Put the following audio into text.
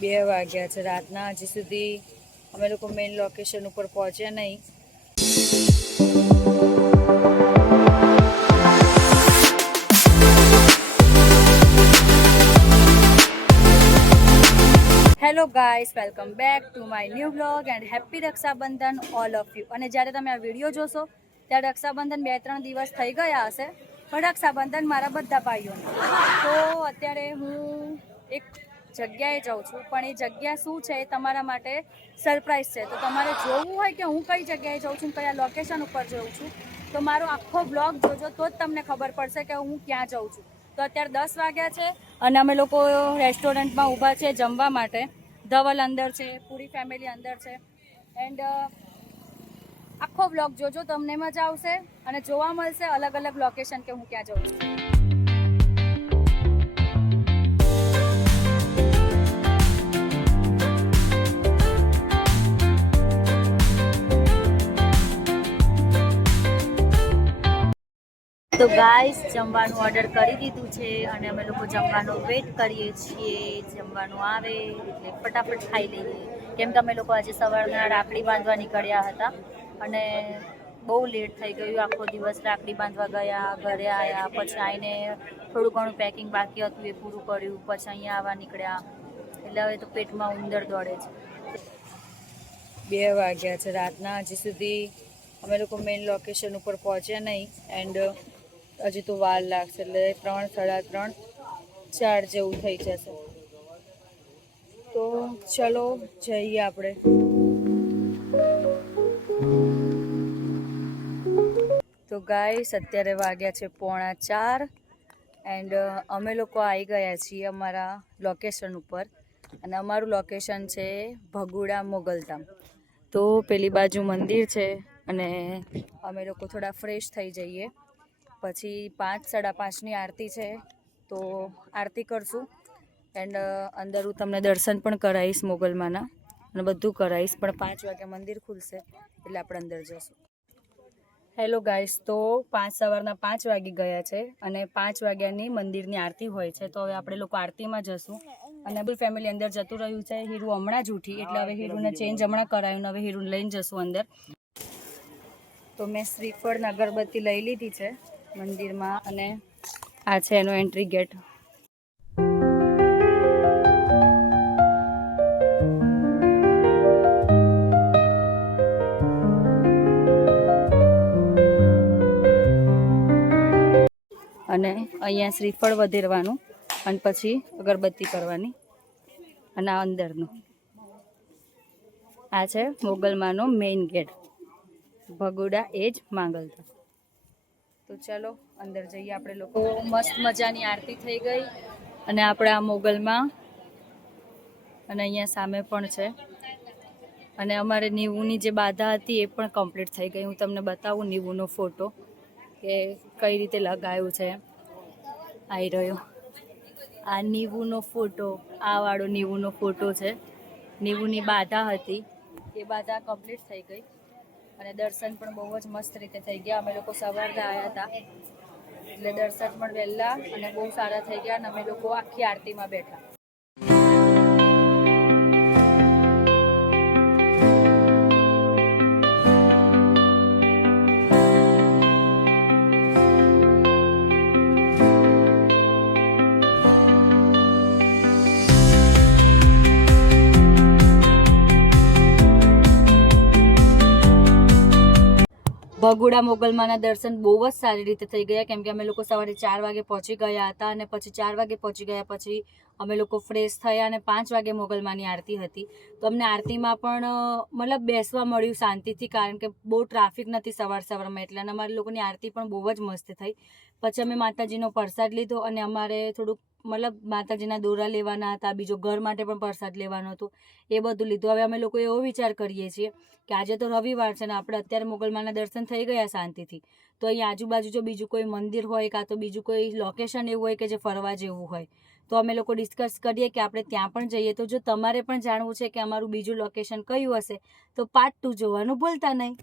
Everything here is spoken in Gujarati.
બે વાગ્યા છે રાતના, હજી સુધી અમે લોકો મેઇન લોકેશન ઉપર પહોંચ્યા નહીં. Hello guys welcome back to my new blog and happy Rakshabandhan all of you અને જ્યારે તમે આ વીડિયો જોશો, ત્યારે રક્ષાબંધન બે ત્રણ દિવસ થઈ ગયા હશે, પણ રક્ષાબંધન મારા બધા ભાઈઓને. તો અત્યારે હું એક જગ્યાએ જાઉં છું. પણ એ જગ્યા શું છે એ તમારા માટે સરપ્રાઈઝ છે. તો તમારે જોવું હોય કે હું કઈ જગ્યાએ જાઉં છું કયા લોકેશન ઉપર જાઉં છું, તો મારો આખો બ્લોગ જોજો, તો જ તમને ખબર પડશે કે હું ક્યાં જાઉં છું. તો અત્યારે દસ વાગ્યા છે અને અમે લોકો રેસ્ટોરન્ટમાં ઊભા છે જમવા માટે. ધવલ અંદર છે, પૂરી ફેમિલી અંદર છે. એન્ડ આખો બ્લોગ જોજો, તમને મજા આવશે અને જોવા મળશે અલગ અલગ લોકેશન કે હું ક્યાં જાઉં છું. તો ગાઈસ જમવાનું ઓર્ડર કરી દીધું છે અને અમે લોકો જમવાનો વેટ કરીએ છીએ. જમવાનું આવે એટલે ફટાફટ ખાઈ લઈએ. કેમ કે અમે લોકો આજે સવારના રાખડી બાંધવા નીકળ્યા હતા અને બહુ લેટ થઈ ગયું. આખો દિવસ રાખડી બાંધવા ગયા, ઘરે આવ્યા પછી આવીને થોડું ઘણું પેકિંગ બાકી હતું એ પૂરું કર્યું, પછી અહીંયા આવવા નીકળ્યા. એટલે હવે તો પેટમાં ઉંદર દોડે છે. બે વાગ્યા છે રાતના, હજી સુધી અમે લોકો મેઇન લોકેશન ઉપર પહોંચ્યા નહીં. એન્ડ હજી તો વાર લાગશે એટલે ત્રણ, સાડા ત્રણ, ચાર જેવું થઈ જશે. તો ચલો, જઈએ આપણે. તો ગાઈસ, અત્યારે વાગ્યા છે પોણા ચાર. એન્ડ, અમે લોકો આવી ગયા છીએ અમારા લોકેશન ઉપર. અને અમારું લોકેશન છે ભગુડા મોગલધામ. તો પેલી બાજુ મંદિર છે અને અમે લોકો થોડા ફ્રેશ થઈ જઈએ. પછી પાંચ સાડા પાંચની આરતી છે, તો આરતી કરશું. એન્ડ અંદર હું તમને દર્શન પણ કરાવીશ મોગલમાંના. અને બધું કરાવીશ, પણ પાંચ વાગે મંદિર ખુલશે, એટલે આપણે અંદર જઈશું હેલો ગાઈસ તો પાંચ સવારના પાંચ વાગી ગયા છે, અને પાંચ વાગ્યાની મંદિરની આરતી હોય છે, તો હવે આપણે લોકો આરતીમાં જશું. અને બુલ ફેમિલી અંદર જતું રહ્યું છે, હીરુ હમણાં જ ઉઠી, એટલે હવે હીરુને ચેન્જ હમણાં કરાયું હવે હીરુને લઈને જશું અંદર. તો મેં શ્રીફળ અગરબત્તી લઈ લીધી છે. મંદિરમાં અને આ છે એનો એન્ટ્રી ગેટ અને અહીંયા શ્રીફળ વધેરવાનું અને પછી અગરબત્તી કરવાની અને આ અંદરનું. આ છે મોગલમાંનો મેઇન ગેટ ભગુડા એ જ માંગલતા તો ચાલો, અંદર જઈએ આપણે લોકો. મસ્ત મજાની આરતી થઈ ગઈ અને આપણે આ મોગલમાં. અને અહીંયા સામે પણ છે. અને અમારે નીવુની જે બાધા હતી એ પણ કમ્પ્લીટ થઈ ગઈ. હું તમને બતાવું નીવુનો ફોટો કે કઈ રીતે લગાવ્યું છે. આવી રહ્યો. આ નીવુનો ફોટો આ વાળો નીવુનો ફોટો છે. નીવુની બાધા હતી. એ બાધા કમ્પ્લીટ થઈ ગઈ. અને દર્શન પણ બહુ જ મસ્ત રીતે થઈ ગયા. અમે લોકો સવારના આવ્યા હતા એટલે દર્શન પણ વહેલા અને બહુ સારા થઈ ગયા અને અમે લોકો આખી આરતીમાં બેઠા. ભગુડા મોગલમાના દર્શન બહુ જ સારી રીતે થઈ ગયા. કેમ કે અમે લોકો સવારે ચાર વાગે પહોંચી ગયા હતા અને પછી ચાર વાગે પહોંચી ગયા પછી અમે લોકો ફ્રેશ થયા અને પાંચ વાગે મોગલમાની આરતી હતી. તો અમને આરતીમાં પણ મતલબ બેસવા મળ્યું શાંતિથી કારણ કે બહુ ટ્રાફિક નથી સવાર સવારમાં. એટલે અને અમારી લોકોની આરતી પણ બહુ જ મસ્ત થઈ. પછી અમે માતાજીનો પ્રસાદ લીધો અને અમારે થોડુંક મતલબ માતાજીના દોરા લેવાના હતા, બીજો ઘર માટે પણ પ્રસાદ લેવાનો હતો, એ બધું લીધું. હવે અમે લોકો એવો વિચાર કરીએ છીએ કે આજે તો રવિવાર છે ને આપણે અત્યારે મોગલમાના દર્શન થઈ ગયા શાંતિથી. તો અહીંયા આજુબાજુ જો બીજું કોઈ મંદિર હોય કાં તો બીજું કોઈ લોકેશન એવું હોય કે જે ફરવા જેવું હોય, તો અમે લોકો ડિસ્કસ કરીએ કે આપણે ત્યાં પણ જઈએ. તો જો તમારે પણ જાણવું છે કે અમારું બીજું લોકેશન કયું હશે, તો પાર્ટ ટુ જોવાનું ભૂલતા નહીં.